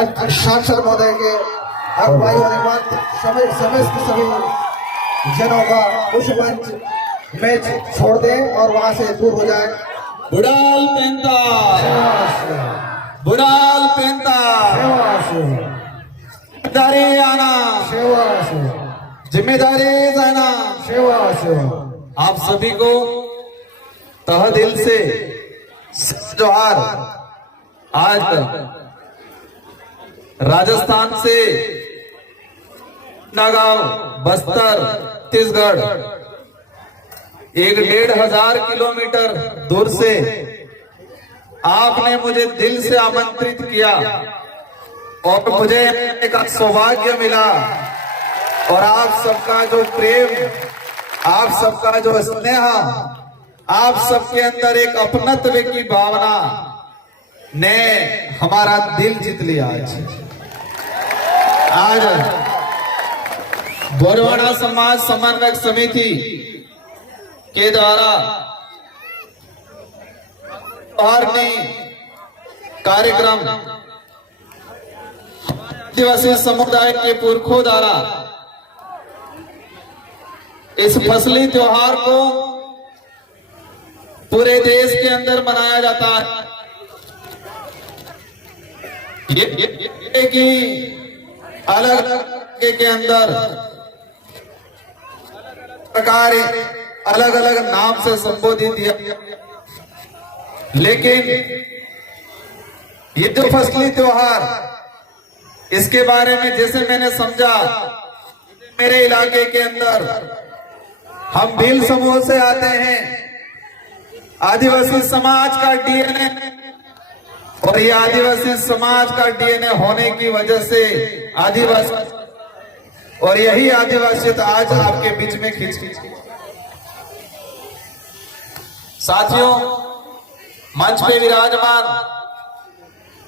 सांसद महोदय के अगुवाई होने के बाद समस्त सभी जनों का पुष्पंच मैच छोड़ दें और वहां से दूर हो जाए। बुडाल पेंता, बुडाल पेंता, जिम्मेदारी आना, जिम्मेदारी जाना। आप सभी को तह दिल से जोहार। आज राजस्थान से नागांव, बस्तर, छत्तीसगढ़ 1,500 किलोमीटर दूर से आपने मुझे दिल से आमंत्रित किया और मुझे एक सौभाग्य मिला। और आप सबका जो प्रेम, आप सबका जो स्नेह, आप सबके अंदर एक अपनत्व की भावना ने हमारा दिल जीत लिया। आज बोरवाड़ा समाज समन्वयक समिति के द्वारा कार्यक्रम आदिवासी समुदाय के पुरखों द्वारा इस फसली त्योहार को पूरे देश के अंदर मनाया जाता है। ये कि अलग अलग के अंदर प्रकार अलग अलग नाम से संबोधित किया, लेकिन ये जो फसली त्योहार, इसके बारे में जैसे मैंने समझा, मेरे इलाके के अंदर हम भील समूह से आते हैं, आदिवासी समाज का डीएनए, और ये आदिवासी समाज का डीएनए होने की वजह से आदिवासी, और यही आदिवासियत आज आपके बीच में खिंच। साथियों, मंच पे विराजमान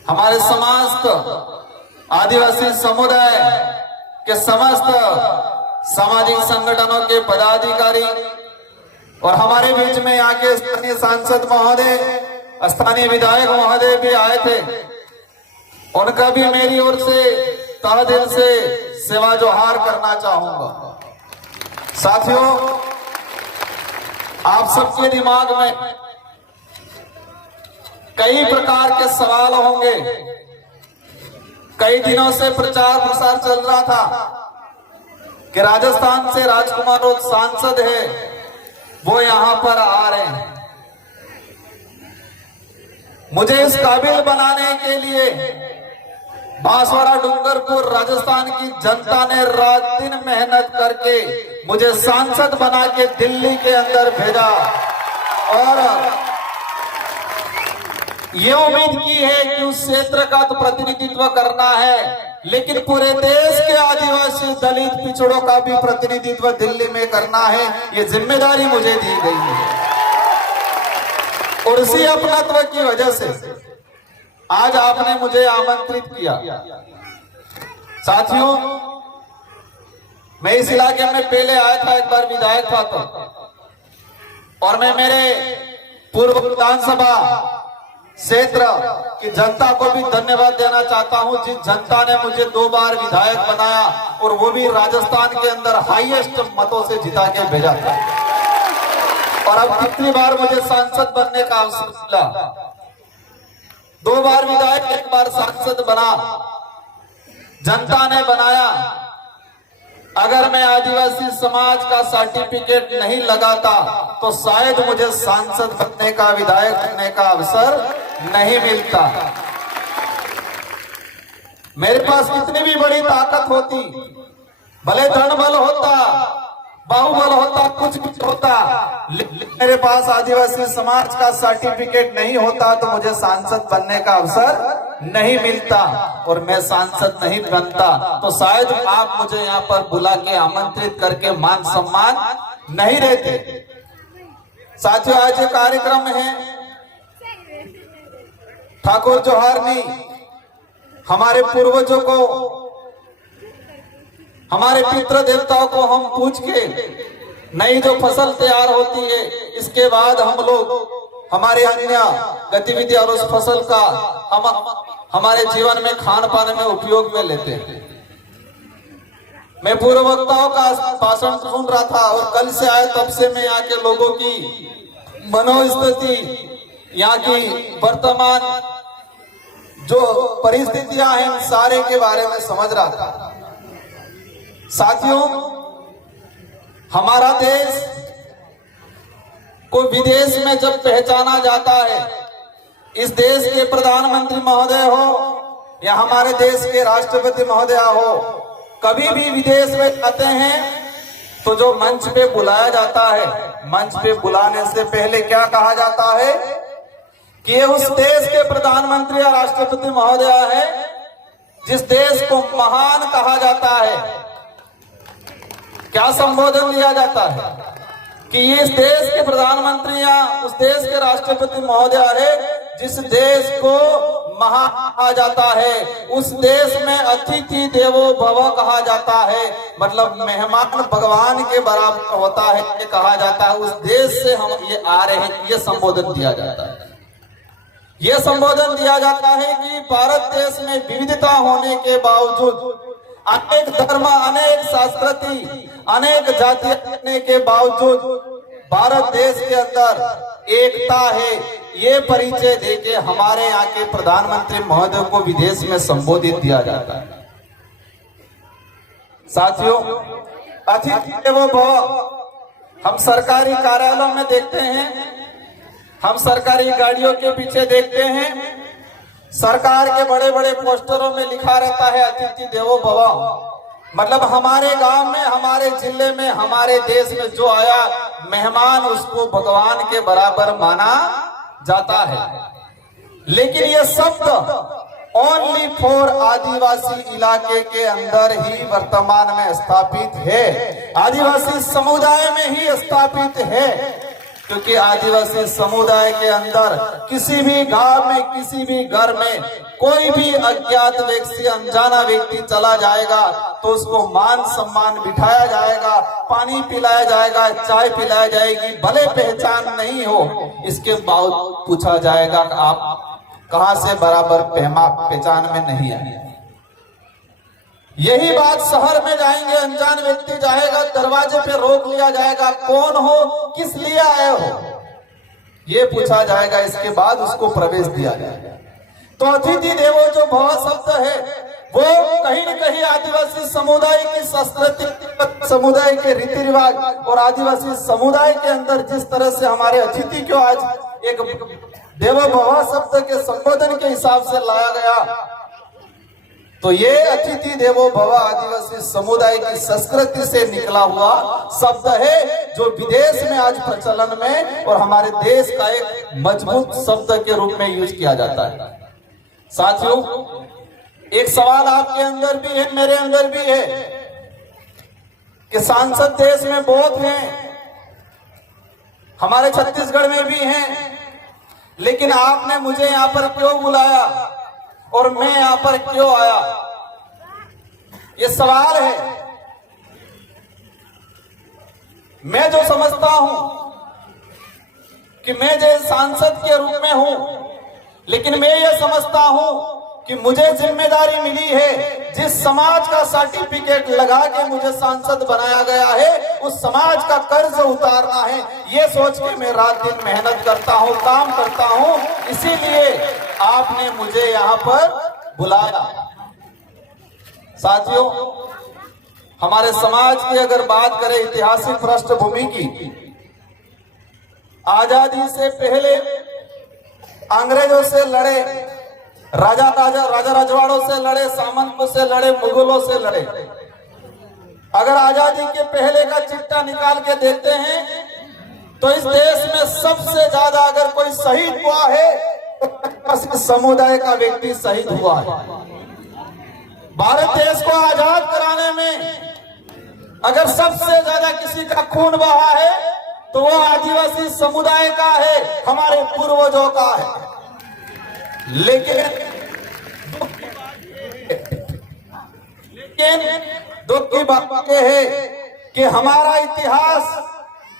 हमारे समस्त आदिवासी समुदाय के समस्त सामाजिक संगठनों के पदाधिकारी और हमारे बीच में यहाँ के स्थानीय सांसद महोदय, स्थानीय विधायक महोदय भी आए थे, उनका भी मेरी ओर से तहे दिल से सेवा जोहार करना चाहूंगा। साथियों, आप सबके दिमाग में कई प्रकार के सवाल होंगे। कई दिनों से प्रचार प्रसार चल रहा था कि राजस्थान से राजकुमार और सांसद है, वो यहां पर आ रहे हैं। मुझे इस काबिल बनाने के लिए बांसवाड़ा डूंगरपुर राजस्थान की जनता ने रात दिन मेहनत करके मुझे सांसद बना के दिल्ली के अंदर भेजा, और ये उम्मीद की है कि उस क्षेत्र का तो प्रतिनिधित्व करना है, लेकिन पूरे देश के आदिवासी दलित पिछड़ों का भी प्रतिनिधित्व दिल्ली में करना है। ये जिम्मेदारी मुझे दी गई है, और इसी अपनत्व की वजह से आज आपने मुझे आमंत्रित किया। साथियों, मैं इस इलाके में पहले आया था, एक बार विधायक था तो, और मैं मेरे पूर्व विधानसभा क्षेत्र की जनता को भी धन्यवाद देना चाहता हूं, जिस जनता ने मुझे 2 बार विधायक बनाया, और वो भी राजस्थान के अंदर हाईएस्ट मतों से जिता के भेजा था। और अब कितनी बार मुझे सांसद बनने का अवसर मिला। 2 बार विधायक, 1 बार सांसद बना, जनता ने बनाया। अगर मैं आदिवासी समाज का सर्टिफिकेट नहीं लगाता तो शायद मुझे सांसद बनने का, विधायक बनने का अवसर नहीं मिलता। मेरे पास कितनी भी बड़ी ताकत होती, भले धन बल होता, बाहुबल होता, कुछ होता, मेरे पास आदिवासी समाज का सर्टिफिकेट नहीं होता तो मुझे सांसद बनने का अवसर नहीं मिलता, और मैं सांसद नहीं बनता तो शायद आप मुझे यहाँ पर बुला के आमंत्रित करके मान सम्मान नहीं देते। साथियों, आज ये कार्यक्रम है ठाकुर जोहारनी, हमारे पूर्वजों को, हमारे पितृ देवताओं को हम पूछ के नई जो फसल तैयार होती है, इसके बाद हम लोग हमारे अन्य गतिविधि और उस फसल का हमारे जीवन में खान पान में उपयोग में लेते हैं। मैं पूर्व वक्ताओं का भाषण सुन रहा था और कल से आए तब से मैं यहाँ के लोगों की मनोस्थिति, यहाँ की वर्तमान जो परिस्थितियां हैं सारे के बारे में समझ रहा था। साथियों, हमारा देश को विदेश में जब पहचाना जाता है, इस देश के प्रधानमंत्री महोदय हो या हमारे देश के राष्ट्रपति महोदय हो, कभी भी विदेश में जाते हैं तो जो मंच पे बुलाया जाता है, मंच पे बुलाने से पहले क्या कहा जाता है कि ये उस देश के प्रधानमंत्री या राष्ट्रपति महोदय है जिस देश को महान कहा जाता है। क्या संबोधन दिया जाता है कि ये इस देश के प्रधानमंत्री या उस देश के राष्ट्रपति महोदय है जिस देश को महान कहा जाता है, उस देश में अतिथि देवो भव कहा जाता है, मतलब मेहमान भगवान के बराबर होता है ये कहा जाता है। उस देश से हम ये आ रहे हैं, ये संबोधन दिया जाता है। ये संबोधन दिया जाता है कि भारत देश में विविधता होने के बावजूद, अनेक धर्म, अनेक संस्कृति, अनेक जाति होने के बावजूद भारत देश के अंदर एकता है, ये परिचय देके हमारे यहाँ के प्रधानमंत्री महोदय को विदेश में संबोधित किया जाता है। साथियों, अतिथि देवो भव हम सरकारी कार्यालयों में देखते हैं, हम सरकारी गाड़ियों के पीछे देखते हैं, सरकार के बड़े बड़े पोस्टरों में लिखा रहता है अतिथि देवो भव। मतलब हमारे गांव में, हमारे जिले में, हमारे देश में जो आया मेहमान, उसको भगवान के बराबर माना जाता है। लेकिन ये शब्द ओनली फॉर आदिवासी इलाके के अंदर ही वर्तमान में स्थापित है, आदिवासी समुदाय में ही स्थापित है, क्योंकि आदिवासी समुदाय के अंदर किसी भी गांव में, किसी भी घर में कोई भी अज्ञात व्यक्ति, अनजाना व्यक्ति चला जाएगा तो उसको मान सम्मान बिठाया जाएगा, पानी पिलाया जाएगा, चाय पिलाई जाएगी, भले पहचान नहीं हो इसके बाद पूछा जाएगा कि आप कहां से, बराबर पहचान में नहीं आए। यही बात शहर में जाएंगे, अनजान व्यक्ति जाएगा, दरवाजे पे रोक लिया जाएगा, कौन हो, किस लिए आए हो, ये पूछा जाएगा, इसके बाद उसको प्रवेश दिया जाएगा। तो अतिथि देवो जो भव शब्द है वो कहीं न कहीं आदिवासी समुदाय की संस्कृति, समुदाय के रीति रिवाज और आदिवासी समुदाय के अंदर जिस तरह से हमारे अतिथि को आज एक देवो भव शब्द के संबोधन के हिसाब से लाया गया, तो ये अतिथि देवो भव आदिवासी समुदाय की संस्कृति से निकला हुआ शब्द है जो विदेश में आज प्रचलन में और हमारे देश का एक मजबूत शब्द के रूप में यूज किया जाता है। साथियों, एक सवाल आपके अंदर भी है, मेरे अंदर भी है कि सांसद देश में बहुत हैं, हमारे छत्तीसगढ़ में भी हैं, लेकिन आपने मुझे यहां पर क्यों बुलाया और मैं यहां पर क्यों आया, ये सवाल है। मैं जो समझता हूं कि मैं जो सांसद के रूप में हूं, लेकिन मैं ये समझता हूं कि मुझे जिम्मेदारी मिली है, जिस समाज का सर्टिफिकेट लगा के मुझे सांसद बनाया गया है उस समाज का कर्ज उतारना है, ये सोच के मैं रात दिन मेहनत करता हूं, काम करता हूं, इसीलिए आपने मुझे यहां पर बुलाया। साथियों, हमारे समाज की अगर बात करें ऐतिहासिक पृष्ठभूमि की, आजादी से पहले अंग्रेजों से लड़े, राजा रजवाड़ों से लड़े, सामंतों से लड़े, मुगलों से लड़े। अगर आजादी के पहले का चिट्ठा निकाल के देखते हैं तो इस देश में सबसे ज्यादा अगर कोई शहीद हुआ है तो समुदाय का व्यक्ति शहीद हुआ है। भारत देश को आजाद कराने में अगर सबसे ज्यादा किसी का खून बहा है तो वो आदिवासी समुदाय का है, हमारे पूर्वजों का है। लेकिन दुख की बात यह है कि हमारा इतिहास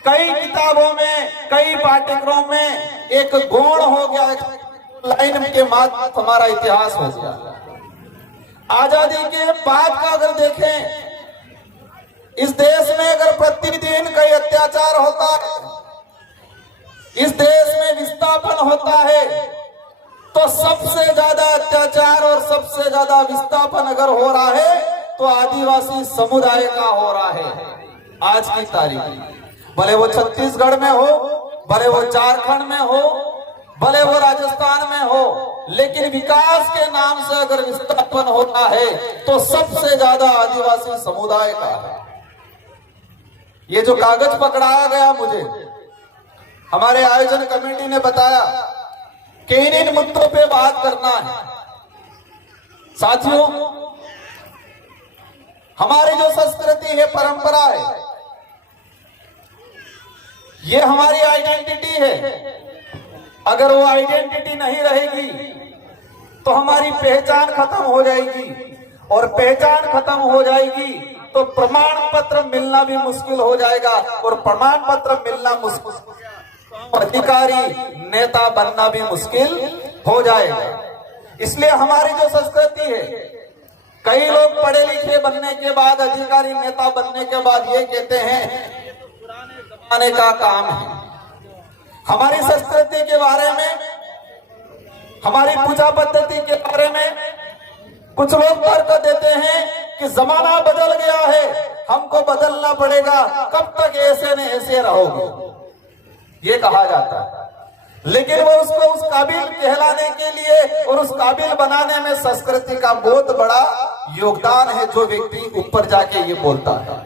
कई किताबों में, कई पाठ्यक्रमों में एक गौण हो गया है, लाइन के माध्यम हमारा इतिहास हो गया। आजादी के बाद का अगर देखें, इस देश में अगर प्रतिदिन कई अत्याचार होता है, इस देश में विस्थापन होता है, तो सबसे ज्यादा अत्याचार और सबसे ज्यादा विस्थापन अगर हो रहा है तो आदिवासी समुदाय का हो रहा है आज की तारीख। भले वो छत्तीसगढ़ में हो, भले वो झारखंड में हो, भले वो राजस्थान में हो, लेकिन विकास के नाम से अगर विस्थापन होता है तो सबसे ज्यादा आदिवासी समुदाय का है। ये जो कागज पकड़ाया गया, मुझे हमारे आयोजन कमेटी ने बताया कि इन मुद्दों पे बात करना है। साथियों, हमारी जो संस्कृति है, परंपरा है, ये हमारी आइडेंटिटी है। अगर वो आइडेंटिटी नहीं रहेगी तो हमारी पहचान खत्म हो जाएगी, और पहचान खत्म हो जाएगी तो प्रमाण पत्र मिलना भी मुश्किल हो जाएगा, और प्रमाण पत्र मिलना मुश्किल, अधिकारी नेता बनना भी मुश्किल हो जाएगा। इसलिए हमारी जो संस्कृति है, कई लोग पढ़े लिखे बनने के बाद, अधिकारी नेता बनने के बाद ये कहते हैं पुराने जमाने का काम है। हमारी संस्कृति के बारे में, हमारी पूजा पद्धति के बारे में कुछ लोग तर्क देते हैं कि जमाना बदल गया है, हमको बदलना पड़ेगा, कब तक ऐसे न ऐसे रहोगे, ये कहा जाता है। लेकिन वो उसको उस काबिल कहलाने के लिए और उस काबिल बनाने में संस्कृति का बहुत बड़ा योगदान है। जो व्यक्ति ऊपर जाके ये बोलता है,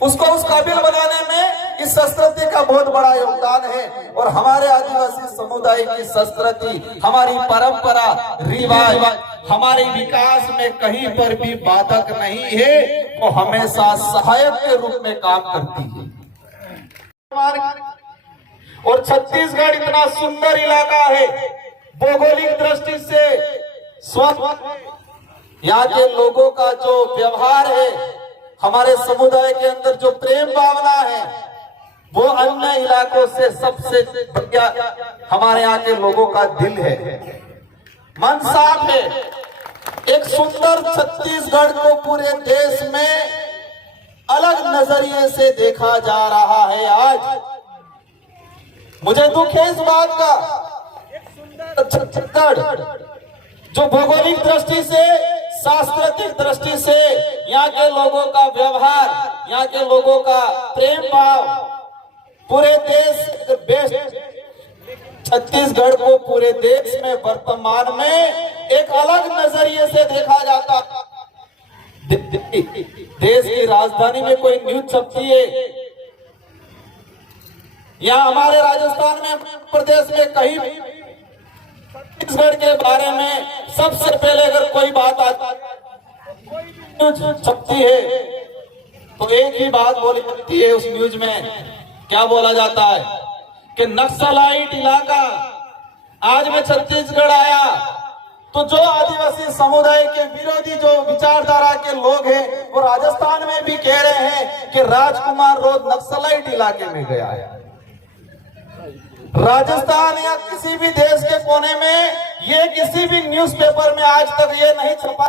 उसको उस काबिल बनाने में इस संस्कृति का बहुत बड़ा योगदान है। और हमारे आदिवासी समुदाय की संस्कृति, हमारी परंपरा, रिवाज हमारे विकास में कहीं पर भी बाधक नहीं है, वो हमेशा सहायक के रूप में काम करती है। और छत्तीसगढ़ इतना सुंदर इलाका है, भौगोलिक दृष्टि से स्वस्थ, यहाँ के लोगों का जो व्यवहार है, हमारे समुदाय के अंदर जो प्रेम भावना है, वो अन्य इलाकों से सबसे बढ़िया हमारे यहाँ के लोगों का दिल है, मन साफ है। एक सुंदर छत्तीसगढ़ को पूरे देश में अलग नजरिए से देखा जा रहा है। आज मुझे दुख है इस बात का, एक सुंदर छत्तीसगढ़ जो भौगोलिक दृष्टि से, सांस्कृतिक दृष्टि से, यहाँ के लोगों का व्यवहार, यहाँ के लोगों का प्रेम भाव पूरे देश, छत्तीसगढ़ को पूरे देश में वर्तमान में एक अलग नजरिए से देखा जाता। देश की राजधानी में कोई न्यूज छपती है, या हमारे राजस्थान में, प्रदेश में कहीं छत्तीसगढ़ के बारे में सबसे पहले अगर कोई बात न्यूज छपती है तो एक ही बात बोली जाती है। उस न्यूज में क्या बोला जाता है कि नक्सलाइट इलाका। आज मैं छत्तीसगढ़ आया तो जो आदिवासी समुदाय के विरोधी जो विचारधारा के लोग हैं, वो राजस्थान में भी कह रहे हैं कि राजकुमार रोड नक्सलाइट इलाके में गया है। राजस्थान या किसी भी देश के कोने में ये किसी भी न्यूज़पेपर में आज तक ये नहीं छपा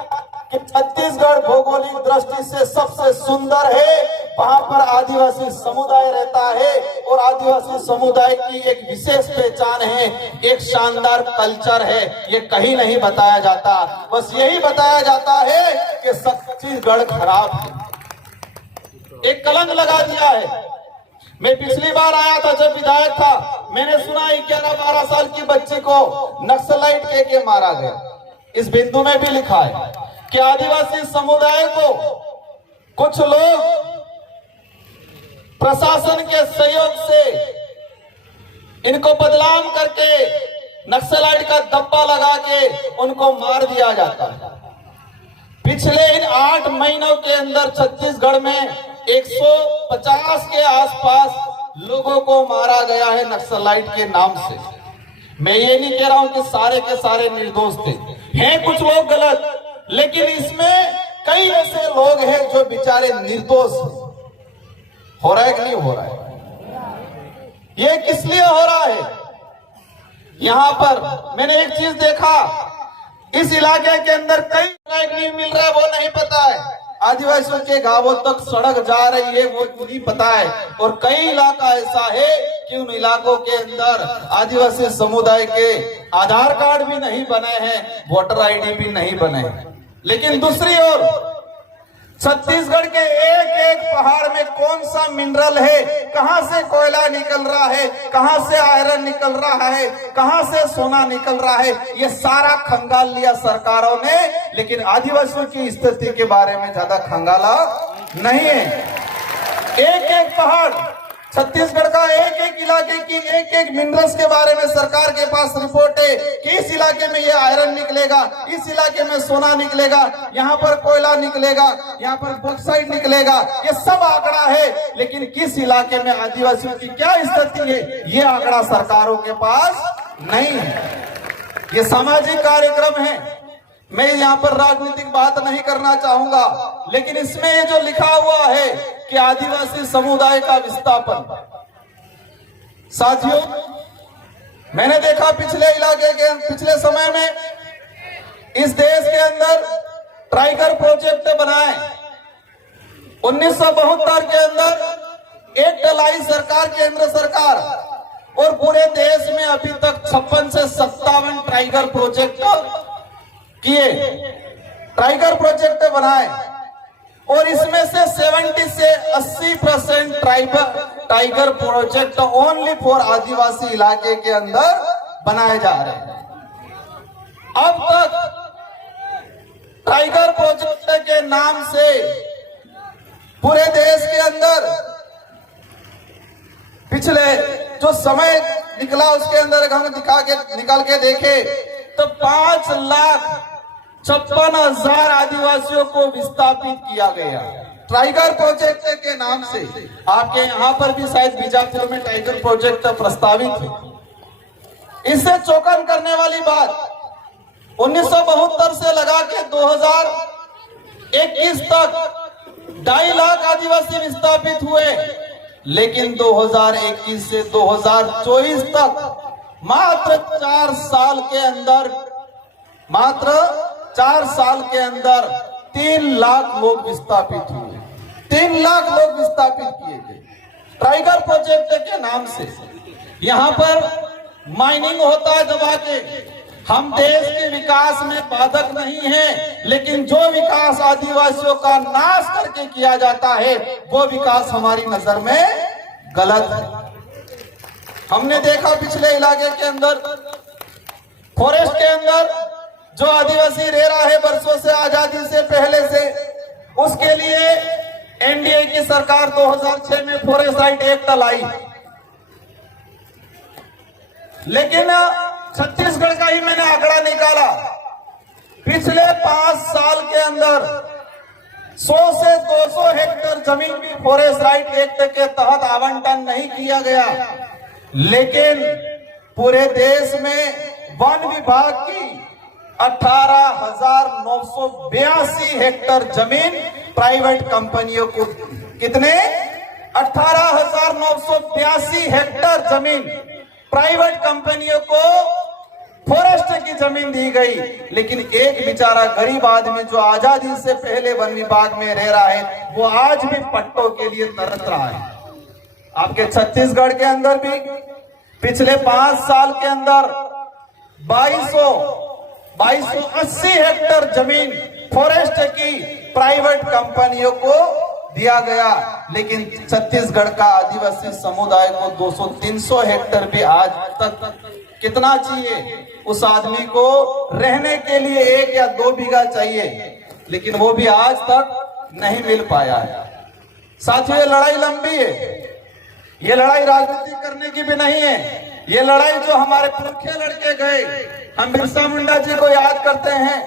कि छत्तीसगढ़ भौगोलिक दृष्टि से सबसे सुंदर है, वहां पर आदिवासी समुदाय रहता है और आदिवासी समुदाय की एक विशेष पहचान है, एक शानदार कल्चर है। ये कहीं नहीं बताया जाता, बस यही बताया जाता है कि छत्तीसगढ़ खराब है, एक कलंक लगा दिया है। मैं पिछली बार आया था जब विधायक था, मैंने सुना 11-12 साल की बच्ची को नक्सलाइट कह के मारा गया। इस बिंदु में भी लिखा है कि आदिवासी समुदाय को कुछ लोग प्रशासन के सहयोग से इनको बदनाम करके नक्सलाइट का धब्बा लगा के उनको मार दिया जाता है। पिछले इन 8 महीनों के अंदर छत्तीसगढ़ में 150 के आसपास लोगों को मारा गया है नक्सलाइट के नाम से। मैं ये नहीं कह रहा हूं कि सारे के सारे निर्दोष थे, हैं कुछ लोग गलत, लेकिन इसमें कई ऐसे लोग हैं जो बेचारे निर्दोष हैं। हो रहा है कि नहीं हो रहा है? ये किस लिए हो रहा है? यहाँ पर मैंने एक चीज देखा, इस इलाके के अंदर कई नहीं मिल रहा है वो नहीं पता है, आदिवासियों के गांवों तक सड़क जा रही है वो नहीं पता है, और कई इलाका ऐसा है कि उन इलाकों के अंदर आदिवासी समुदाय के आधार कार्ड भी नहीं बने हैं, वोटर आईडी भी नहीं बने हैं। लेकिन दूसरी ओर छत्तीसगढ़ के एक एक पहाड़ में कौन सा मिनरल है, कहां से कोयला निकल रहा है, कहां से आयरन निकल रहा है, कहां से सोना निकल रहा है, ये सारा खंगाल लिया सरकारों ने, लेकिन आदिवासियों की स्थिति के बारे में ज्यादा खंगाला नहीं है। एक एक पहाड़, छत्तीसगढ़ का एक एक इलाके की एक एक मिनरल्स के बारे में सरकार के पास रिपोर्ट है कि इस इलाके में ये आयरन निकलेगा, इस इलाके में सोना निकलेगा, यहाँ पर कोयला निकलेगा, यहाँ पर बॉक्साइट निकलेगा, ये सब आंकड़ा है। लेकिन किस इलाके में आदिवासियों की क्या स्थिति है, ये आंकड़ा सरकारों के पास नहीं है। ये सामाजिक कार्यक्रम है, मैं यहाँ पर राजनीतिक बात नहीं करना चाहूंगा, लेकिन इसमें ये जो लिखा हुआ है कि आदिवासी समुदाय का विस्थापन, साथियों मैंने देखा पिछले समय में इस देश के अंदर ट्राइगर प्रोजेक्ट बनाए। 1972 के अंदर एक लाई सरकार, केंद्र सरकार, और पूरे देश में अभी तक 56 से 57 ट्राइगर प्रोजेक्ट किए, ट्राइगर प्रोजेक्ट बनाए, और इसमें से 70 से 80% टाइगर प्रोजेक्ट ओनली फॉर आदिवासी इलाके के अंदर बनाए जा रहे हैं। अब तक टाइगर प्रोजेक्ट के नाम से पूरे देश के अंदर पिछले जो समय निकला उसके अंदर हम निकाल के देखे तो 5,56,000 आदिवासियों को विस्थापित किया गया टाइगर प्रोजेक्ट के नाम से। आपके यहाँ पर भी शायद बीजापुर में टाइगर प्रोजेक्ट प्रस्तावित है। इससे चौंकन करने वाली बात, 1972 से लगा के 2021 तक 2.5 लाख आदिवासी विस्थापित हुए, लेकिन 2021 से 2024 तक मात्र 4 साल के अंदर 3 लाख लोग विस्थापित हुए, 3 लाख लोग विस्थापित किए गए टाइगर प्रोजेक्ट के नाम से। यहाँ पर माइनिंग होता है दबा के। हम देश के विकास में बाधक नहीं है, लेकिन जो विकास आदिवासियों का नाश करके किया जाता है वो विकास हमारी नजर में गलत है। हमने देखा पिछले इलाके के अंदर, फॉरेस्ट के अंदर जो आदिवासी रह रहा है वर्षों से, आजादी से पहले से, उसके लिए एनडीए की सरकार 2006 में फॉरेस्ट राइट एक्ट लाई, लेकिन छत्तीसगढ़ का ही मैंने आंकड़ा निकाला, पिछले 5 साल के अंदर 100 से 200 हेक्टेयर जमीन भी फॉरेस्ट राइट एक्ट के तहत आवंटन नहीं किया गया। लेकिन पूरे देश में वन विभाग की 18,982 हेक्टेयर जमीन प्राइवेट कंपनियों को, कितने 18,982 हेक्टेयर जमीन प्राइवेट कंपनियों को फॉरेस्ट की जमीन दी गई। लेकिन एक बेचारा गरीब आदमी जो आजादी से पहले वन विभाग में रह रहा है, वो आज भी पट्टों के लिए तरस रहा है। आपके छत्तीसगढ़ के अंदर भी पिछले 5 साल के अंदर 2280 हेक्टेयर जमीन फॉरेस्ट की प्राइवेट कंपनियों को दिया गया, लेकिन छत्तीसगढ़ का आदिवासी समुदाय को 200-300 हेक्टेयर भी आज तक कितना चाहिए, उस आदमी को रहने के लिए 1 या 2 बीघा चाहिए, लेकिन वो भी आज तक नहीं मिल पाया है। साथियों, ये लड़ाई लंबी है, ये लड़ाई राजनीति करने की भी नहीं है। ये लड़ाई जो हमारे पुरखे लड़के गए, हम बिरसा मुंडा जी को याद करते हैं,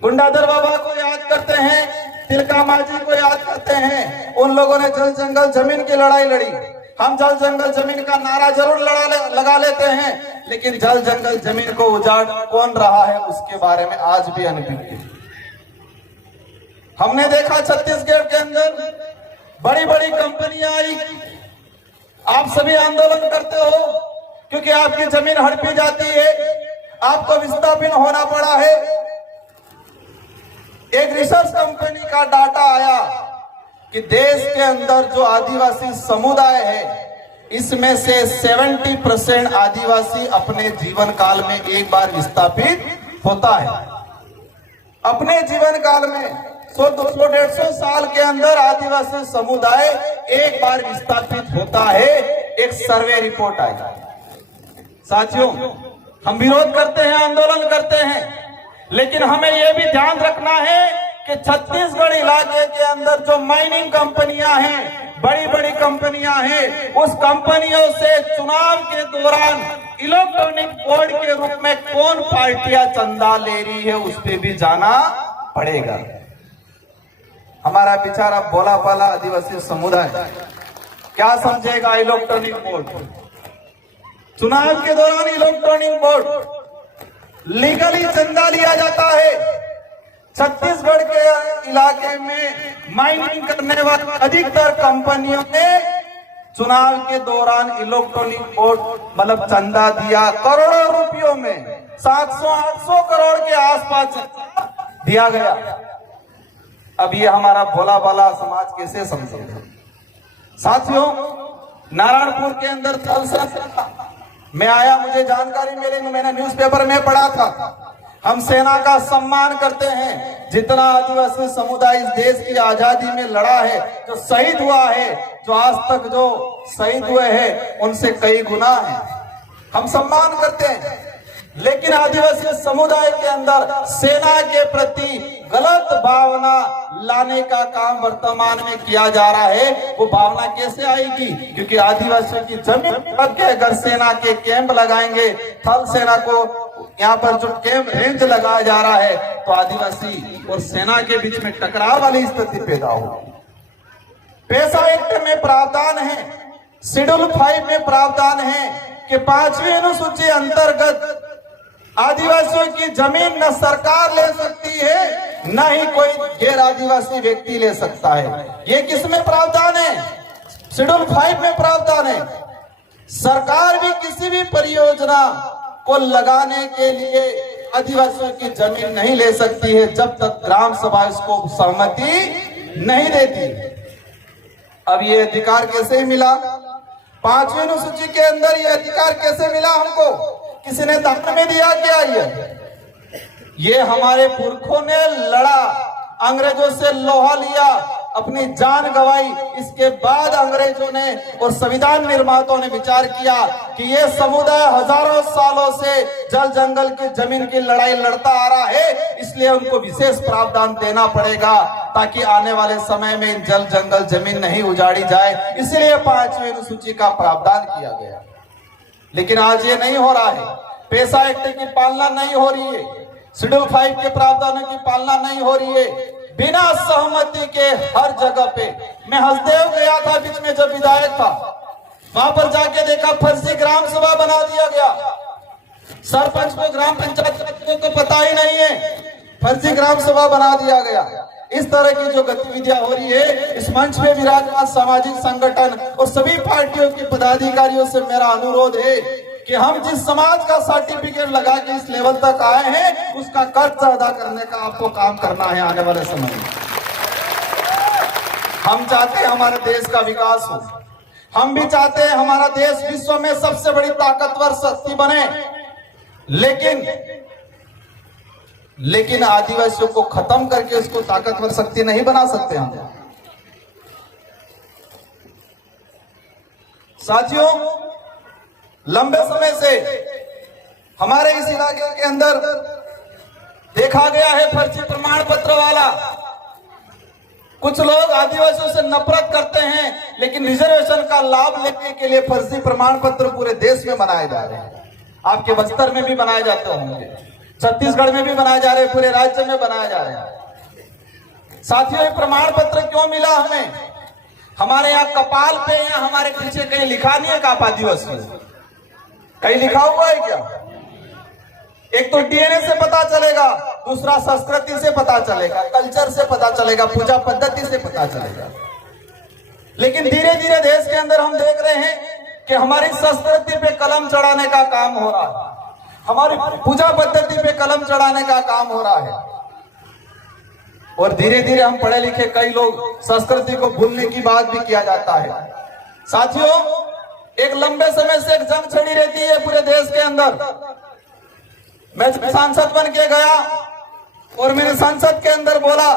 गुंडाधर बाबा को याद करते हैं, तिलका मांझी को याद करते हैं। उन लोगों ने जल जंगल जमीन की लड़ाई लड़ी। हम जल जंगल जमीन का नारा जरूर लगा लेते हैं, लेकिन जल जंगल जमीन को उजाड़ कौन रहा है उसके बारे में आज भी अनभिज्ञ। हमने देखा छत्तीसगढ़ के अंदर बड़ी बड़ी कंपनियां आई, आप सभी आंदोलन करते हो, क्योंकि आपकी जमीन हड़पी जाती है, आपको विस्थापित होना पड़ा है। एक रिसर्च कंपनी का डाटा आया कि देश के अंदर जो आदिवासी समुदाय है, इसमें से 70% आदिवासी अपने जीवन काल में एक बार विस्थापित होता है। अपने जीवन काल में 100-150 साल के अंदर आदिवासी समुदाय एक बार विस्थापित होता है। एक सर्वे रिपोर्ट आई। साथियों, हम विरोध करते हैं, आंदोलन करते हैं, लेकिन हमें यह भी ध्यान रखना है कि छत्तीसगढ़ इलाके के अंदर जो माइनिंग कंपनियां हैं, बड़ी बड़ी कंपनियां हैं, उस कंपनियों से चुनाव के दौरान इलेक्ट्रॉनिक बोर्ड के रूप में कौन पार्टियां चंदा ले रही है, उस पर भी जाना पड़ेगा। हमारा बेचारा भोला भाला आदिवासी समुदाय क्या समझेगा इलेक्ट्रॉनिक बोर्ड? चुनाव के दौरान इलेक्ट्रॉनिक बोर्ड लीगली चंदा लिया जाता है। छत्तीसगढ़ के इलाके में माइनिंग करने वाली अधिकतर कंपनियों ने चुनाव के दौरान इलेक्ट्रॉनिक बोर्ड मतलब चंदा दिया, करोड़ों रुपयों में 700-800 करोड़ के आसपास दिया गया। अब ये हमारा भोला भाला समाज कैसे समझेगा? साथियों, नारायणपुर के अंदर मैं आया, मुझे जानकारी मिली, मैंने न्यूज़पेपर में पढ़ा था। हम सेना का सम्मान करते हैं। जितना आदिवासी समुदाय इस देश की आजादी में लड़ा है, जो शहीद हुआ है, जो आज तक जो शहीद हुए हैं, उनसे कई गुना है, हम सम्मान करते हैं। लेकिन आदिवासी समुदाय के अंदर सेना के प्रति गलत भावना लाने का काम वर्तमान में किया जा रहा है। वो भावना कैसे आएगी? क्योंकि आदिवासियों की जमीन के अगर सेना के कैंप लगाएंगे, थल सेना को यहाँ पर जो कैंप रेंज लगाया जा रहा है, तो आदिवासी और सेना के बीच में टकराव वाली स्थिति पैदा होगी। पैसा एक्ट में प्रावधान है, शेड्यूल 5 में प्रावधान है कि 5वीं अनुसूची अंतर्गत आदिवासियों की जमीन न सरकार ले सकती है, न ही कोई गैर आदिवासी व्यक्ति ले सकता है। ये किसमें प्रावधान है? शेड्यूल 5 में प्रावधान है। सरकार भी किसी भी परियोजना को लगाने के लिए आदिवासियों की जमीन नहीं ले सकती है जब तक ग्राम सभा इसको सहमति नहीं देती। अब ये अधिकार कैसे मिला? 5वीं अनुसूची के अंदर ये अधिकार कैसे मिला हमको? किसी ने दान में दिया क्या? ये हमारे पुरखों ने लड़ा, अंग्रेजों से लोहा लिया, अपनी जान गंवाई। इसके बाद अंग्रेजों ने और संविधान निर्माताओं ने विचार किया कि ये समुदाय हजारों सालों से जल जंगल की जमीन की लड़ाई लड़ता आ रहा है, इसलिए उनको विशेष प्रावधान देना पड़ेगा ताकि आने वाले समय में जल जंगल जमीन नहीं उजाड़ी जाए। इसलिए 5वीं अनुसूची का प्रावधान किया गया। लेकिन आज ये नहीं हो रहा है। पैसा एक्ट की पालना नहीं हो रही है, शेड्यूल 5 के प्रावधानों की पालना नहीं हो रही है। बिना सहमति के हर जगह पे, मैं हसदेव गया था बीच में जब विधायक था, वहां पर जाके देखा फर्जी ग्राम सभा बना दिया गया। सरपंच को, ग्राम पंचायत को पता ही नहीं है, फर्जी ग्राम सभा बना दिया गया। इस तरह की जो गतिविधियां हो रही है, इस मंच पे विराजमान सामाजिक संगठन और सभी पार्टियों के पदाधिकारियों से मेरा अनुरोध है कि हम जिस समाज का सर्टिफिकेट लगा के इस लेवल तक आए हैं, उसका कर्ज अदा करने का आपको काम करना है आने वाले समय में। हम चाहते हैं हमारे देश का विकास हो, हम भी चाहते हैं हमारा देश विश्व में सबसे बड़ी ताकतवर शक्ति बने, लेकिन आदिवासियों को खत्म करके उसको ताकतवर शक्ति नहीं बना सकते हम। साथियों, लंबे समय से हमारे इस इलाके के अंदर देखा गया है फर्जी प्रमाण पत्र वाला। कुछ लोग आदिवासियों से नफरत करते हैं, लेकिन रिजर्वेशन का लाभ लेने के लिए फर्जी प्रमाण पत्र पूरे देश में बनाए जा रहे हैं। आपके बस्तर में भी बनाए जाते होंगे, छत्तीसगढ़ में भी बनाए जा रहे हैं, पूरे राज्य में बनाए जा रहे हैं। साथियों, ये प्रमाण पत्र क्यों मिला हमें? हमारे यहाँ कपाल पे या हमारे पीछे कहीं लिखा नहीं है कि आप आदिवासी, कहीं लिखा हुआ है क्या? एक तो डीएनए से पता चलेगा, दूसरा संस्कृति से पता चलेगा, कल्चर से पता चलेगा, पूजा पद्धति से पता चलेगा। लेकिन धीरे धीरे देश के अंदर हम देख रहे हैं कि हमारी संस्कृति पे कलम चढ़ाने का काम हो रहा है, हमारी पूजा पद्धति पे कलम चढ़ाने का काम हो रहा है। और धीरे धीरे हम पढ़े लिखे कई लोग संस्कृति को भूलने की बात भी किया जाता है। साथियों, एक लंबे समय से एक जंग छिड़ी रहती है पूरे देश के अंदर। मैं सांसद बन के गया और मैंने संसद के अंदर बोला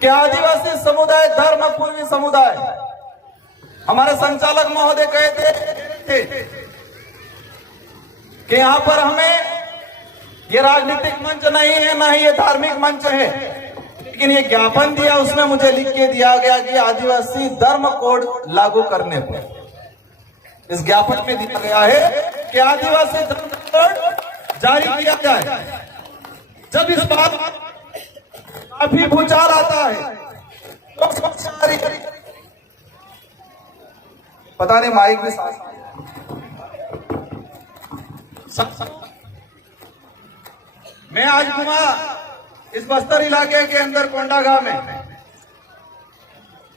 कि आदिवासी समुदाय धर्म पूर्वी समुदाय, हमारे संचालक महोदय कहते थे कि यहां पर हमें ये राजनीतिक मंच नहीं है, ना ही ये धार्मिक मंच है, लेकिन ये ज्ञापन दिया, उसमें मुझे लिख के दिया गया कि आदिवासी धर्म कोड लागू करने पर। इस ज्ञापन में दिया गया है कि आदिवासी धर्म कोड जारी किया जाए। जब इस बात काफी भूचाल आता है तो पता नहीं माइक में मैं आज घुमा इस बस्तर इलाके के अंदर कोंडागांव में।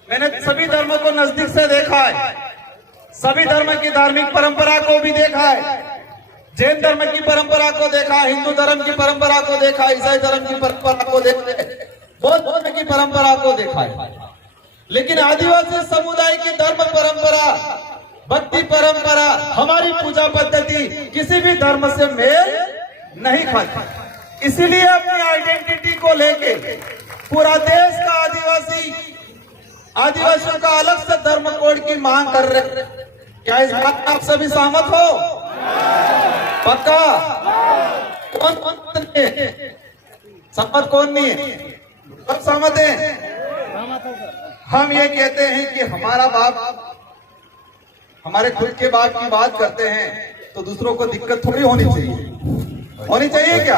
मैंने सभी धर्मों को नजदीक से देखा है, सभी धर्म की धार्मिक परंपरा को भी देखा है। जैन धर्म की परंपरा को देखा, हिंदू धर्म की परंपरा को देखा, ईसाई धर्म की परंपरा को देखा, बौद्ध धर्म की परंपरा को देखा है। लेकिन आदिवासी समुदाय की धर्म परंपरा, भक्ति परंपरा, हमारी पूजा पद्धति किसी भी धर्म से मेल नहीं खाती। इसीलिए अपनी आइडेंटिटी को लेके पूरा देश का आदिवासियों का अलग से धर्म कोड की मांग कर रहे। क्या इस बात में आप सभी सहमत हो? पक्का? कौन सहमत, कौन नहीं है? सब सहमत है। हम ये कहते हैं कि हमारा बाप, हमारे खुद के बाप की बात करते हैं तो दूसरों को दिक्कत थोड़ी होनी चाहिए क्या?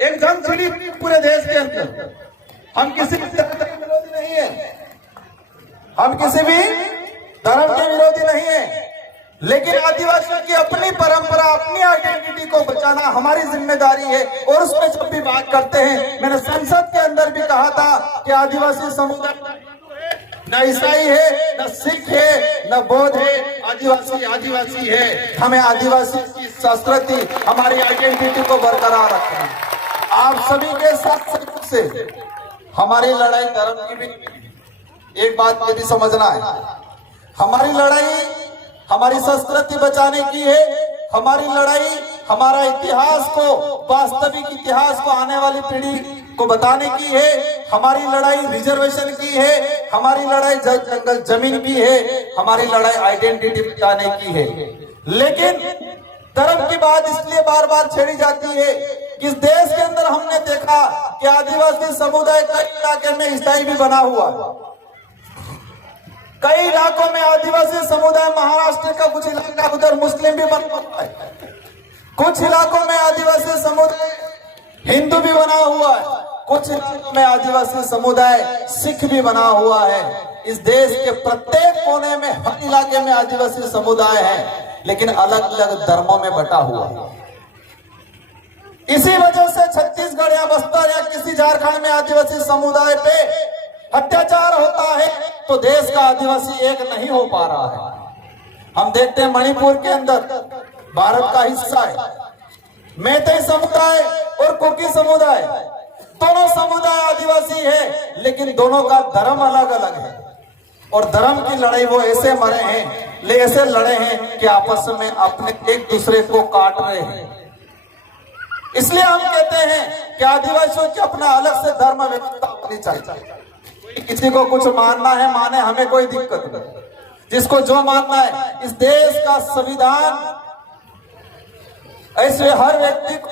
एक जंग छिड़ी पूरे देश के अंदर। हम किसी भी धर्म के विरोधी नहीं है, हम किसी भी धर्म के विरोधी नहीं है, लेकिन आदिवासियों की अपनी परंपरा, अपनी आइडेंटिटी को बचाना हमारी जिम्मेदारी है। और उसमें जब भी बात करते हैं, मैंने संसद के अंदर भी कहा था कि आदिवासी समुदाय न ईसाई है, न सिख है, न बौद्ध है, आदिवासी है। हमें आदिवासी की संस्कृति, हमारी आइडेंटिटी को बरकरार रखना है। आप सभी के साथ सहयोग से हमारी लड़ाई धर्म की भी एक बात ये भी समझना है, हमारी लड़ाई हमारी संस्कृति बचाने की है। हमारी लड़ाई हमारा इतिहास को, वास्तविक इतिहास को आने वाली पीढ़ी को बताने की है। हमारी लड़ाई रिजर्वेशन की है, हमारी लड़ाई जंगल जमीन की है, हमारी लड़ाई आइडेंटिटी बचाने की है। लेकिन धर्म की बात इसलिए बार बार छेड़ी जाती है कि इस देश के अंदर हमने देखा कि आदिवासी समुदाय कई इलाके में ईसाई भी बना हुआ है, कई इलाकों में आदिवासी समुदाय, महाराष्ट्र का कुछ इलाका उधर मुस्लिम भी बना हुआ है, कुछ इलाकों में आदिवासी समुदाय हिंदू भी बना हुआ है, कुछ इलाकों में आदिवासी समुदाय सिख भी बना हुआ है। इस देश के प्रत्येक कोने में, हर इलाके में आदिवासी समुदाय है, लेकिन अलग अलग धर्मों में बटा हुआ है। इसी वजह से छत्तीसगढ़ या बस्तर या किसी झारखंड में आदिवासी समुदाय पे अत्याचार होता है तो देश का आदिवासी एक नहीं हो पा रहा है। हम देखते हैं मणिपुर के अंदर भारत का हिस्सा है, मैतेई समुदाय और कुकी समुदाय, दोनों समुदाय आदिवासी है, लेकिन दोनों का धर्म अलग अलग है। और धर्म की लड़ाई वो ऐसे मरे हैं, ऐसे लड़े हैं कि आपस में अपने एक दूसरे को काट रहे हैं। इसलिए हम कहते हैं कि आदिवासियों की अपना अलग से धर्म व्यवस्था होनी चाहिए। किसी को कुछ मानना है माने, हमें कोई दिक्कत नहीं, जिसको जो मानना है। इस देश का संविधान ऐसे हर व्यक्ति को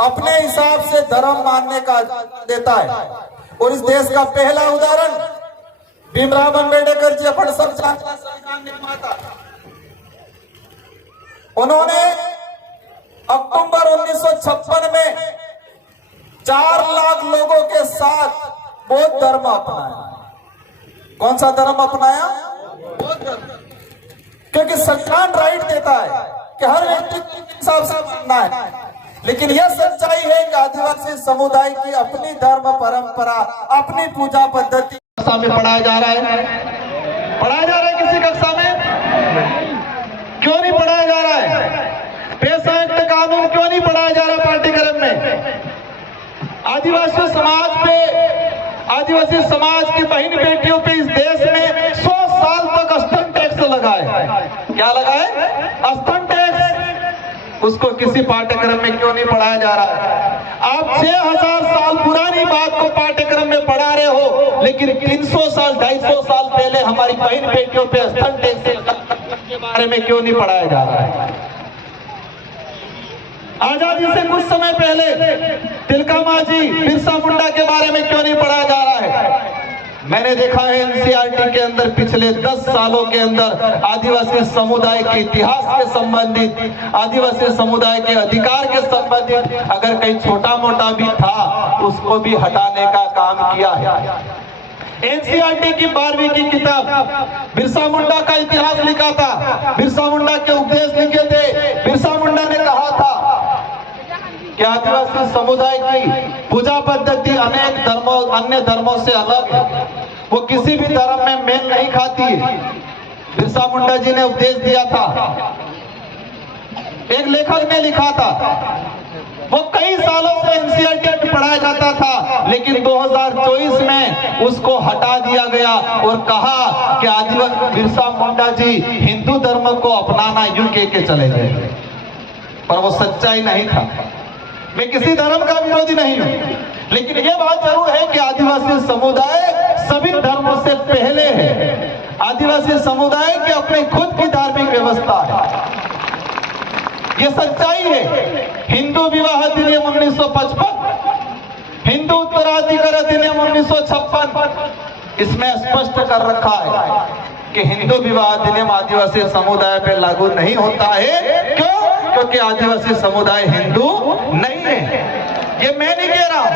अपने हिसाब से धर्म मानने का देता है। और इस देश का पहला उदाहरण भीमराव अंबेडकर जी, अपन सब संविधान निर्माता, उन्होंने अक्टूबर 1956 में 4 लाख लोगों के साथ बौद्ध धर्म अपनाया। कौन सा धर्म अपनाया? बौद्ध धर्म। क्योंकि संविधान राइट देता है कि हर व्यक्ति के हिसाब से मानना है। लेकिन यह सच्चाई है कि आदिवासी समुदाय की अपनी धर्म परंपरा, अपनी पूजा पद्धति में पढ़ाया जा रहा है। पढ़ाया जा रहा है किसी कक्षा में? क्यों नहीं पढ़ाया जा रहा है? पेशा एक्ट कानून क्यों नहीं पढ़ाया जा रहा पाठ्यक्रम में? आदिवासी समाज पे, आदिवासी समाज की बहन बेटियों पे इस देश में 100 साल तक स्तन टैक्स लगा है। क्या लगा है? स्तन टैक्स। उसको किसी पाठ्यक्रम में क्यों नहीं पढ़ाया जा रहा है? आप 6000 साल पुरानी बात को पाठ्यक्रम में पढ़ा रहे हो, लेकिन 300 साल 250 साल पहले हमारी बहन बेटियों पे स्तन टैक्स के बारे में क्यों नहीं पढ़ाया जा रहा है? आजादी से कुछ समय पहले तिलका मांझी, बिरसा मुंडा के बारे में क्यों नहीं पढ़ाया जा रहा है? मैंने देखा है एनसीईआरटी के अंदर पिछले 10 सालों के अंदर आदिवासी समुदाय के इतिहास के संबंधित, आदिवासी समुदाय के अधिकार के संबंधित अगर कहीं छोटा मोटा भी था उसको भी हटाने का काम किया है। एनसीईआरटी की 12वीं की किताब बिरसा मुंडा का इतिहास लिखा था, बिरसा मुंडा के उपदेश लिखे थे। बिरसा मुंडा ने कहा था कि आदिवासी समुदाय की पूजा पद्धति अनेक धर्मों, अन्य धर्मों से अलग है, वो किसी भी धर्म में मेल नहीं खाती है। बिरसा मुंडा जी ने उपदेश दिया था। एक लेखक ने लिखा था, वो कई सालों से एनसीईआरटी में पढ़ाया जाता था, लेकिन 2024 में उसको हटा दिया गया और कहा कि आदिवासी बिरसा मुंडा जी हिंदू धर्म को अपनाना यूके के चले गए। पर वो सच्चाई नहीं था। मैं किसी धर्म का विरोधी नहीं हूं, लेकिन ये बात जरूर है कि आदिवासी समुदाय सभी धर्मों से पहले है। आदिवासी समुदाय की अपनी खुद की धार्मिक व्यवस्था है, ये सच्चाई है। हिंदू विवाह अधिनियम 1955, हिंदू उत्तराधिकार अधिनियम 1956 इसमें स्पष्ट कर रखा है कि हिंदू विवाह अधिनियम आदिवासी समुदाय पर लागू नहीं होता है। क्यों? क्योंकि आदिवासी समुदाय हिंदू नहीं है। ये मैं नहीं कह रहा हूं,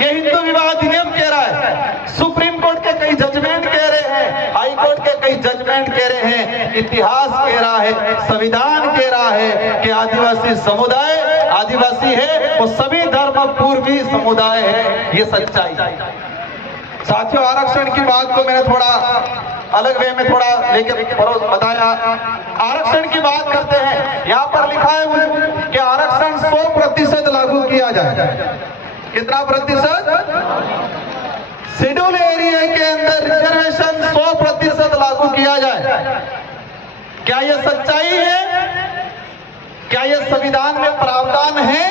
ये हिंदू विवाह अधिनियम कह रहा है। सुप्रीम कोर्ट के कई जजमेंट कह रहे हैं, हाई कोर्ट के कई जजमेंट कह रहे हैं, इतिहास कह रहा है, संविधान कह रहा है कि आदिवासी समुदाय आदिवासी है, वो सभी धर्म पूर्वी समुदाय है। ये सच्चाई। साथियों, आरक्षण की बात को मैंने थोड़ा अलग वे में थोड़ा लेके बताया। आरक्षण की बात करते हैं, यहाँ पर लिखा है कि आरक्षण 100% लागू किया जाए। कितना प्रतिशत? शेड्यूल एरिया के अंदर रिजर्वेशन 100% लागू किया जाए। क्या यह सच्चाई है? क्या यह संविधान में प्रावधान है?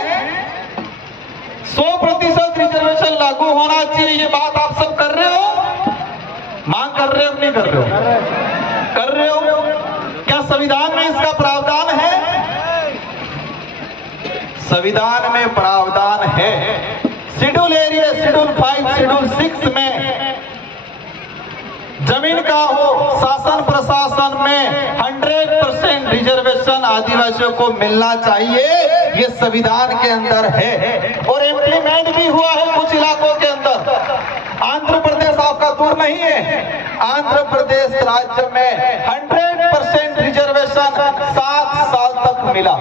100% रिजर्वेशन लागू होना चाहिए, ये बात आप सब कर रहे हो? मांग कर रहे हो, नहीं कर रहे हो? कर रहे हो। क्या संविधान में इसका प्रावधान है? संविधान में प्रावधान है। शेड्यूल एरिया, शेड्यूल 5, शेड्यूल 6 में जमीन का हो, शासन प्रशासन में 100% रिजर्वेशन आदिवासियों को मिलना चाहिए, ये संविधान के अंदर है और इम्प्लीमेंट भी हुआ है कुछ इलाकों के अंदर। आंध्र प्रदेश आपका दूर नहीं है, आंध्र प्रदेश राज्य में 100% रिजर्वेशन 7 साल तक मिला।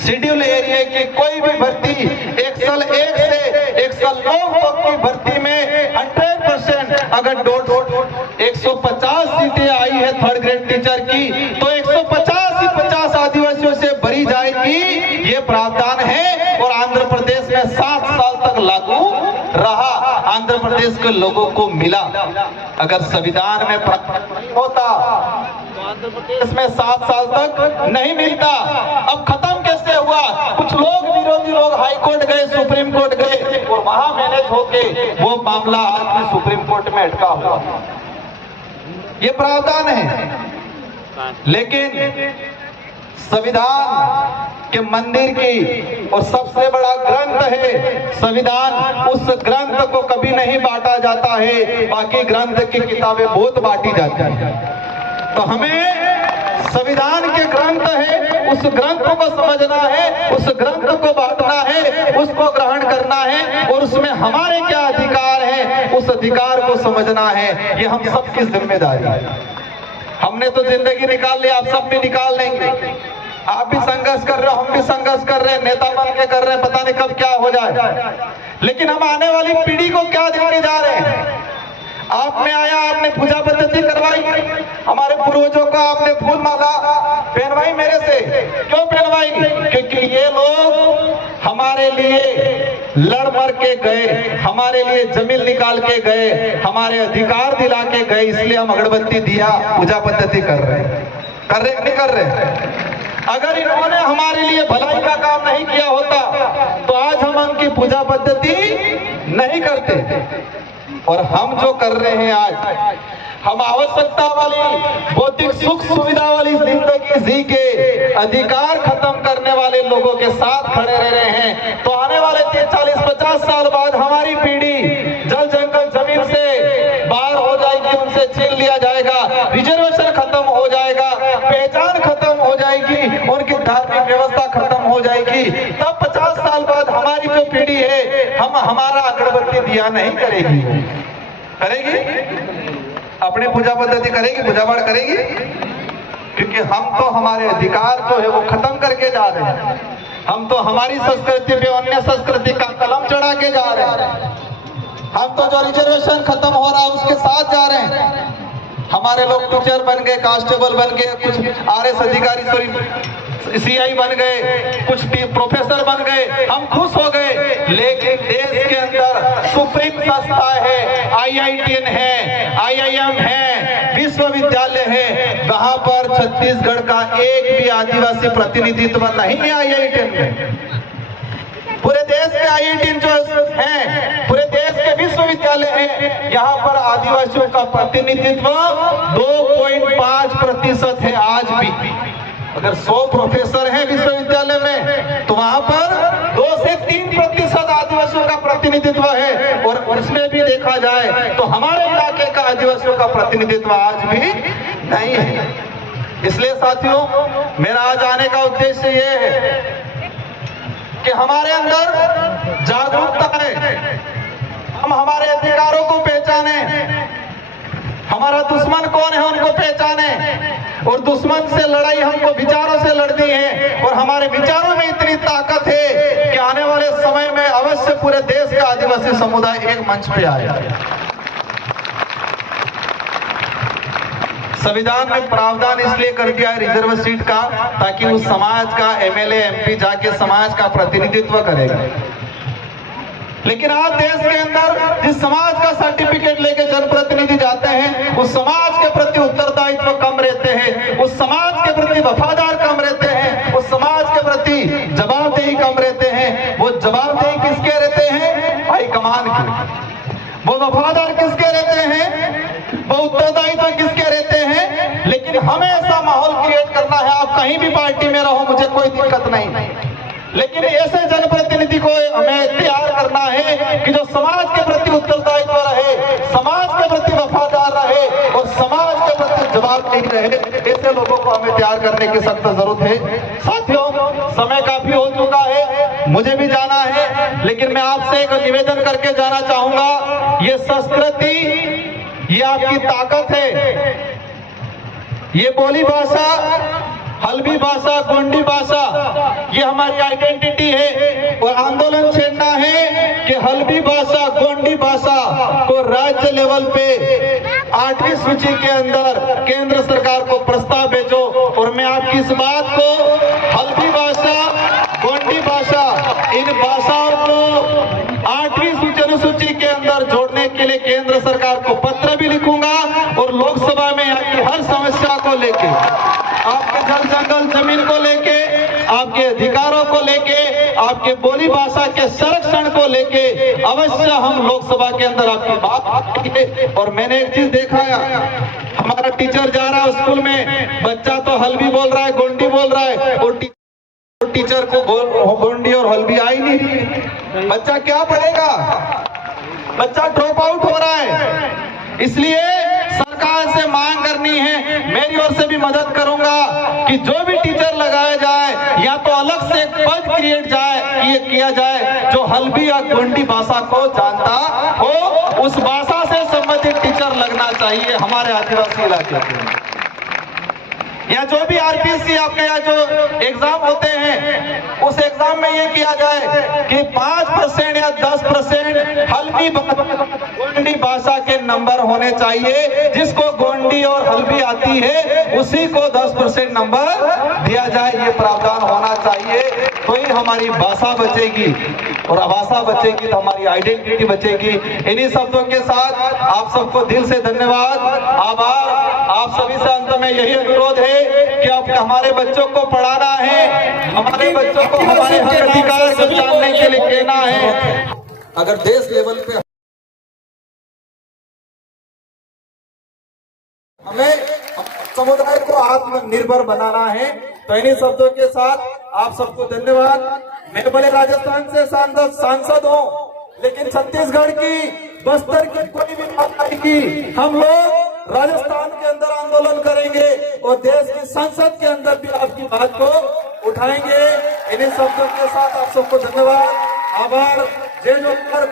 शेड्यूल एरिया की कोई भी भर्ती एक्सल 1 से एक्सल 9 तक की भर्ती में 100% अगर 150 सीटें आई है थर्ड ग्रेड टीचर की, तो 150 ही 50 आदिवासियों से भरी जाएगी, ये प्रावधान है और आंध्र प्रदेश में 7 साल तक लागू रहा, आंध्र प्रदेश के लोगों को मिला। अगर संविधान में प्रावधान होता तो आंध्र प्रदेश में 7 साल तक नहीं मिलता। अब खत्म कैसे हुआ? कुछ लोग, विरोधी लोग हाई कोर्ट गए, सुप्रीम कोर्ट गए और वहां मैनेज होके वो मामला आज भी सुप्रीम कोर्ट में अटका हुआ। ये प्रावधान है, लेकिन संविधान के मंदिर की और सबसे बड़ा ग्रंथ है संविधान, उस ग्रंथ को कभी नहीं बांटा जाता है। बाकी ग्रंथ की किताबें बहुत बांटी जाती हैं। तो हमें संविधान के ग्रंथ है, उस ग्रंथ को समझना है, उस ग्रंथ को बांटना है, उसको ग्रहण करना है और उसमें हमारे क्या अधिकार है, उस अधिकार को समझना है। ये हम सबकी जिम्मेदारी है। हमने तो जिंदगी निकाल ली, आप सब भी निकाल लेंगे। आप भी संघर्ष कर रहे हो, हम भी संघर्ष कर रहे हैं, नेता बन के कर रहे हैं, पता नहीं कब क्या हो जाए। लेकिन हम आने वाली पीढ़ी को क्या देने जा रहे हैं? आपने आया, आपने पूजा पद्धति करवाई, हमारे पूर्वजों को आपने फूल माला पहनवाई मेरे से। क्यों पहनवाई? क्योंकि ये लोग हमारे लिए लड़ मर के गए, हमारे लिए जमीन निकाल के गए, हमारे अधिकार दिला के गए, इसलिए हम अगरबत्ती दिया पूजा पद्धति कर रहे हैं। कर रहे नहीं कर रहे? अगर इन्होंने हमारे लिए भलाई का काम नहीं किया होता तो आज हम उनकी पूजा पद्धति नहीं करते। और हम जो कर रहे हैं आज, हम आवश्यकता वाली भौतिक सुख सुविधा वाली जिंदगी जी के अधिकार खत्म करने वाले लोगों के साथ खड़े रह रहे हैं। तो आने वाले 40-50 साल बाद हमारी पीढ़ी जल जंगल जमीन से बाहर हो जाएगी, उनसे छीन लिया जाएगा, रिजर्वेशन खत्म हो जाएगा, पहचान खत्म हो जाएगी, उनकी धार्मिक व्यवस्था खत्म हो जाएगी। तब 50 साल बाद हमारी जो पीढ़ी है, हम हमारा अगरबत्ती दिया नहीं करेगी। करेगी? अपनी पूजा पद्धति करेगी, पूजा पाठ करेगी? क्योंकि हम तो हमारे अधिकार जो है वो खत्म करके जा रहे हैं। हम तो हमारी संस्कृति पे अन्य संस्कृति का कलम चढ़ा के जा रहे हैं। हम तो जो रिजर्वेशन खत्म हो रहा है उसके साथ जा रहे हैं। हमारे लोग टीचर बन गए, कांस्टेबल बन गए, कुछ आरएस अधिकारी, सीआई बन गए, कुछ प्रोफेसर बन गए, हम खुश हो गए। लेकिन देश के अंदर सुप्रीम संस्था है, आईआईटीएन है, आईआईएम है, विश्वविद्यालय है, वहां पर छत्तीसगढ़ का एक भी आदिवासी प्रतिनिधित्व नहीं है आईआईटीएन में। पूरे देश के आईआईटीएन जो हैं, पूरे देश के विश्वविद्यालय हैं, यहाँ पर आदिवासियों का प्रतिनिधित्व 2.5% है आज भी। अगर 100 प्रोफेसर हैं विश्वविद्यालय में तो वहां पर 2 से 3% आदिवासियों का प्रतिनिधित्व है। और उसमें भी देखा जाए तो हमारे इलाके का आदिवासियों का प्रतिनिधित्व आज भी नहीं है। इसलिए साथियों, मेरा आज आने का उद्देश्य ये है कि हमारे अंदर जागरूकता है, हम हमारे अधिकारों को पहचाने, हमारा दुश्मन कौन है उनको पहचाने, और दुश्मन से लड़ाई हमको विचारों से लड़नी है। और हमारे विचारों में इतनी ताकत है कि आने वाले समय में अवश्य पूरे देश का आदिवासी समुदाय एक मंच पे आएगा। संविधान में प्रावधान इसलिए कर दिया है रिजर्व सीट का, ताकि उस समाज का एमएलए एमपी जाके समाज का प्रतिनिधित्व करेगा। लेकिन आज देश के अंदर जिस समाज का सर्टिफिकेट लेके जनप्रतिनिधि जाते हैं, उस समाज के प्रति उत्तरदायित्व कम रहते हैं, उस समाज के प्रति वफादार कम रहते हैं, उस समाज के प्रति जवाबदेही कम रहते हैं। वो जवाबदेही किसके रहते हैं? हाईकमान की। वो वफादार किसके रहते हैं? वो उत्तरदायित्व किसके रहते हैं? लेकिन हमें ऐसा माहौल क्रिएट करना है, आप कहीं भी पार्टी में रहो, मुझे कोई दिक्कत नहीं, लेकिन ऐसे जनप्रतिनिधि को हमें तैयार करना है कि जो समाज के प्रति उत्तरदायित्व रहे, समाज के प्रति वफादार रहे और समाज के प्रति जवाबदेही रहे। ऐसे लोगों को हमें तैयार करने की सख्त जरूरत है। साथियों, समय काफी हो चुका है, मुझे भी जाना है, लेकिन मैं आपसे एक निवेदन करके जाना चाहूंगा। ये संस्कृति, ये आपकी ताकत है, ये बोली भाषा, हल्बी भाषा, गोंडी भाषा, ये हमारी आइडेंटिटी है। और आंदोलन छेड़ना है कि हल्बी भाषा, गोंडी भाषा को राज्य लेवल पे 8वीं सूची के अंदर केंद्र सरकार को प्रस्ताव भेजो। और मैं आपकी इस बात को, हल्बी भाषा, गोंडी भाषा, इन भाषाओं को 8वीं अनुसूची के अंदर जोड़ने के लिए केंद्र सरकार को पत्र भी लिखूंगा। और लोकसभा में आपकी हर समस्या को लेके, आपके जल जंगल जमीन को लेके, आपके अधिकारों को लेके, आपके बोली भाषा के संरक्षण को लेके अवश्य हम लोकसभा के अंदर आपकी बात करेंगे। और मैंने एक चीज देखा है, हमारा टीचर जा रहा है स्कूल में, बच्चा तो हल्बी बोल रहा है, गोंडी बोल रहा है, और टीचर को गोंडी और हल्बी आई नहीं। बच्चा क्या पढ़ेगा? बच्चा ड्रॉप आउट हो रहा है। इसलिए सरकार से मांग करनी है, मेरी ओर से भी मदद करूंगा कि जो भी टीचर लगाया जाए, या तो अलग से एक पद क्रिएट किया जाए जो हल्बी या गोंडी भाषा को जानता हो, उस भाषा से संबंधित टीचर लगना चाहिए हमारे आदिवासी इलाके में। या जो भी आरपीएससी आपके यहाँ जो एग्जाम होते हैं उस एग्जाम में ये किया जाए कि 5% या 10% हल्बी गोंडी भाषा के नंबर होने चाहिए। जिसको गोंडी और हल्बी आती है उसी को 10% नंबर दिया जाए, ये प्रावधान होना चाहिए। तो ही हमारी भाषा बचेगी, और भाषा बचेगी तो हमारी आइडेंटिटी बचेगी। इन्हीं शब्दों के साथ आप सबको दिल से धन्यवाद, आभार। आप सभी से अंत में यही अनुरोध है कि अब हमारे बच्चों को पढ़ाना है, हमारे बच्चों को हमारे हक अधिकार पहचानने के लिए कहना है। अगर देश लेवल पे हमें समुदाय को आत्मनिर्भर बनाना है, तो इन्हीं शब्दों के साथ आप सबको धन्यवाद। मैं भले राजस्थान से सांसद हूँ, लेकिन छत्तीसगढ़ की, बस्तर की कोई भी बात आएगी, हम लोग राजस्थान के अंदर आंदोलन करेंगे और देश की संसद के अंदर भी आपकी बात को उठाएंगे। इन्हीं शब्दों के साथ आप सबको धन्यवाद, आभार। जय जोहार,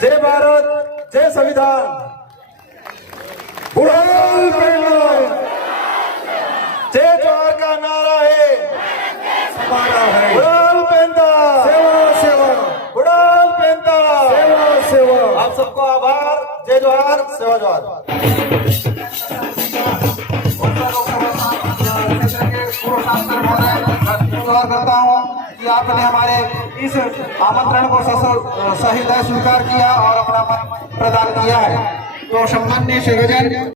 जय भारत, जय संविधान। जय जोहार का नारा है हमारा है, उड़ाल पेंदा सेवा सेवा, उड़ाल पेंदा सेवा सेवा। आप सबको आभार, जय जोहार, सेवा जोहार। करता हूँ कि आपने हमारे इस आमंत्रण को सही स्वीकार किया और अपना मत प्रदान किया है। तो सम्मान्य श्री